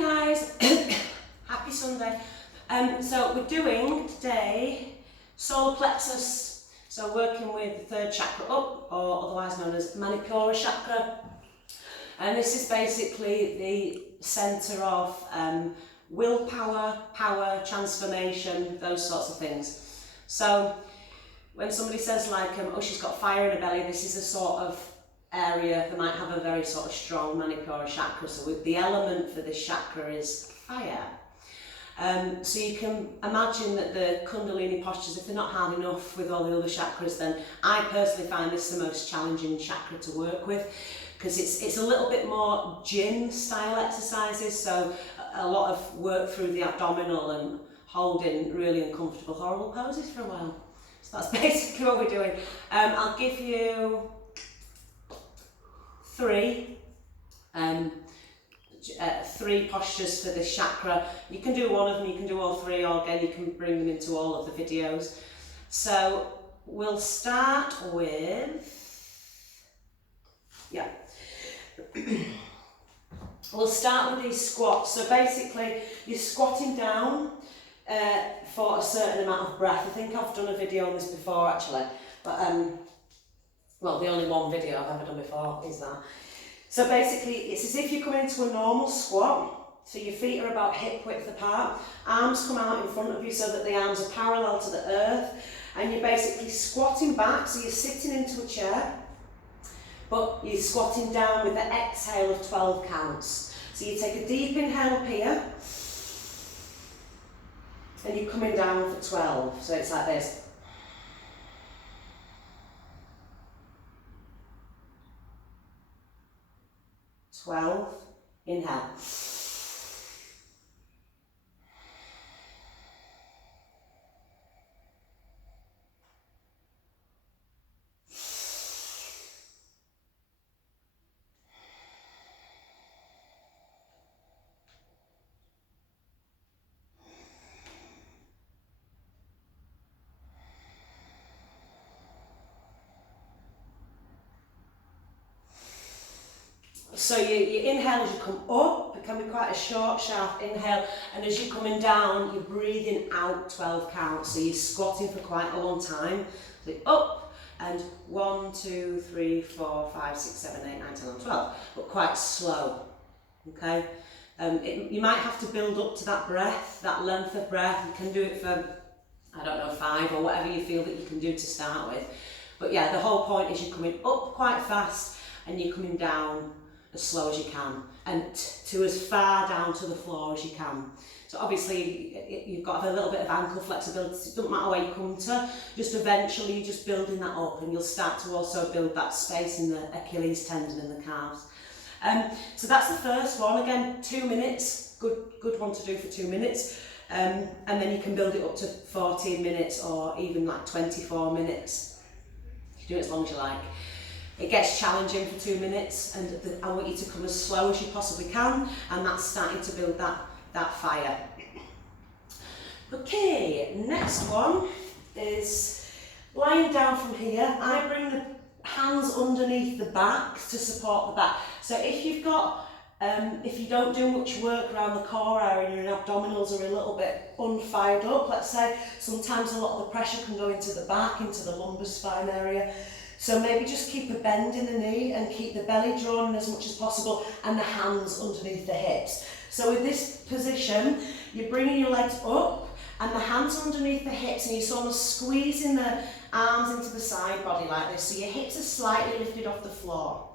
Morning guys, happy Sunday. So we're doing today Solar Plexus, so working with the third chakra up, or otherwise known as Manipura Chakra. And this is basically the centre of willpower, power, transformation, those sorts of things. So when somebody says like, oh, she's got fire in her belly, this is a sort of area that might have a very sort of strong Manipura chakra. So the element for this chakra is fire. So you can imagine that the Kundalini postures, if they're not hard enough with all the other chakras, then I personally find this the most challenging chakra to work with, because it's a little bit more gym style exercises, so a lot of work through the abdominal and holding really uncomfortable, horrible poses for a while. So that's basically what we're doing. I'll give you three postures for this chakra. You can do one of them, you can do all three, or again you can bring them into all of the videos. So we'll start with, we'll start with these squats. So basically you're squatting down for a certain amount of breath. I think I've done a video on this before actually, but well, the only one video I've ever done before is that. So basically, it's as if you're coming into a normal squat. So your feet are about hip width apart. Arms come out in front of you so that the arms are parallel to the earth. And you're basically squatting back, so you're sitting into a chair, but you're squatting down with the exhale of 12 counts. So you take a deep inhale up here, and you're coming down for 12. So it's like this. 12, inhale. So you inhale as you come up, it can be quite a short, sharp inhale, and as you're coming down, you're breathing out 12 counts, so you're squatting for quite a long time. So up, and 1, 2, 3, 4, 5, 6, 7, 8, 9, 10, 11, 12, but quite slow, okay? You might have to build up to that breath, that length of breath. You can do it for, I don't know, 5 or whatever you feel that you can do to start with. But yeah, the whole point is you're coming up quite fast, and you're coming down as slow as you can, and to as far down to the floor as you can. So obviously you've got to have a little bit of ankle flexibility. It doesn't matter where you come to, just eventually you're just building that up, and you'll start to also build that space in the Achilles tendon and the calves. So that's the first one. Again, 2 minutes, good one to do for 2 minutes, and then you can build it up to 14 minutes or even like 24 minutes. You can do it as long as you like. It gets challenging for 2 minutes, and I want you to come as slow as you possibly can, and that's starting to build that fire. Okay, next one is lying down from here. I bring the hands underneath the back to support the back. So if you've got, if you don't do much work around the core area and your abdominals are a little bit unfired up, let's say, sometimes a lot of the pressure can go into the back, into the lumbar spine area. So maybe just keep a bend in the knee and keep the belly drawn in as much as possible, and the hands underneath the hips. So with this position, you're bringing your legs up and the hands are underneath the hips, and you're sort of squeezing the arms into the side body like this. So your hips are slightly lifted off the floor.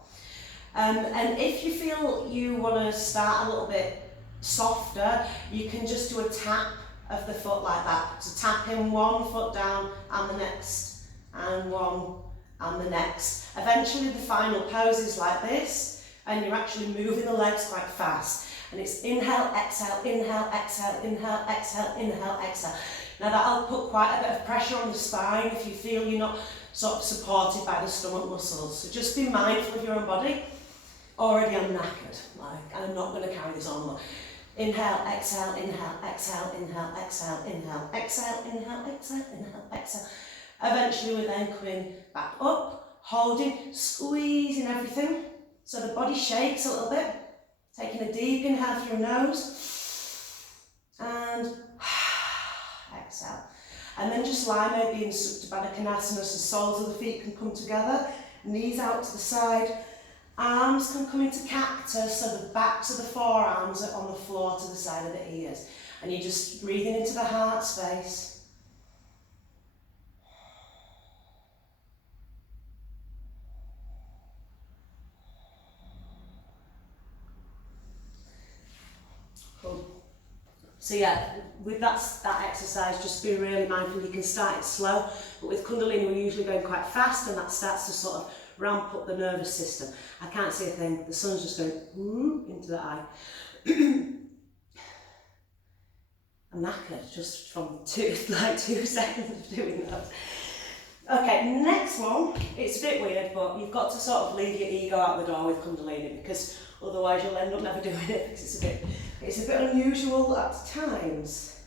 And if you feel you want to start a little bit softer, you can just do a tap of the foot like that. So tapping one foot down and the next, and one and the next. Eventually the final pose is like this, and you're actually moving the legs quite fast. And it's inhale, exhale, inhale, exhale, inhale, exhale, inhale, exhale. Now that'll put quite a bit of pressure on the spine if you feel you're not sort of supported by the stomach muscles. So just be mindful of your own body. Already I'm knackered, and I'm not going to carry this on more. Inhale, exhale, inhale, exhale, inhale, exhale, inhale, exhale, inhale, exhale, inhale, exhale. Eventually we're then coming back up, holding, squeezing everything, so the body shakes a little bit, Taking a deep inhale through nose and exhale. And then just lie maybe in Supta Baddha Konasana so the soles of the feet can come together, knees out to the side, arms can come into cactus so the backs of the forearms are on the floor to the side of the ears. And you're just breathing into the heart space. So yeah, with that exercise, just be really mindful. You can start it slow, but with Kundalini we're usually going quite fast, and that starts to sort of ramp up the nervous system. I can't see a thing, the sun's just going into the eye. I'm knackered just from 2 seconds of doing that. Okay, next one, it's a bit weird, but you've got to sort of leave your ego out the door with Kundalini, because otherwise you'll end up never doing it, because it's a bit unusual at times.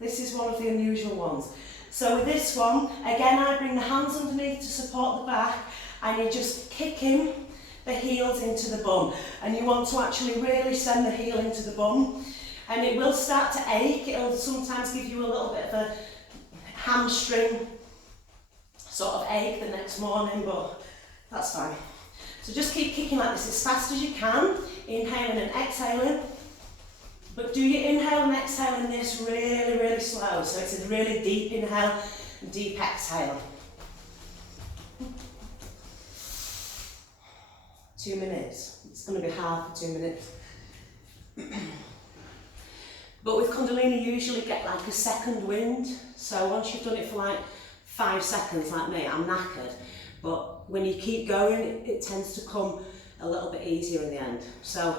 This is one of the unusual ones. So with this one, again I bring the hands underneath to support the back, and you're just kicking the heels into the bum. And you want to actually really send the heel into the bum. And it will start to ache, it'll sometimes give you a little bit of a hamstring sort of ache the next morning, but that's fine. So just keep kicking like this as fast as you can, inhaling and exhaling. But do your inhale and exhale in this really, really slow. So it's a really deep inhale and deep exhale. 2 minutes. It's going to be hard for 2 minutes. But with Kundalini you usually get like a second wind. So once you've done it for like 5 seconds like me, I'm knackered. But when you keep going, it tends to come a little bit easier in the end. So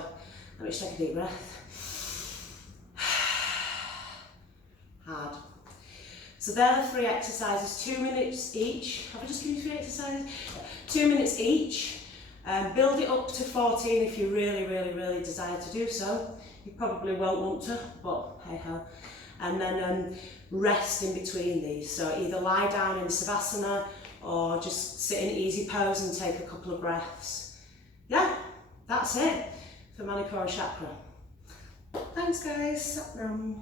let me just take a deep breath. Hard. So there are 3 exercises, 2 minutes each. Have I just given you 3 exercises? 2 minutes each. Build it up to 14 if you really, really, really desire to do so. You probably won't want to, but hey ho. And then rest in between these. So either lie down in Savasana or just sit in easy pose and take a couple of breaths. Yeah, that's it for Manipura Chakra. Thanks guys. Sat down.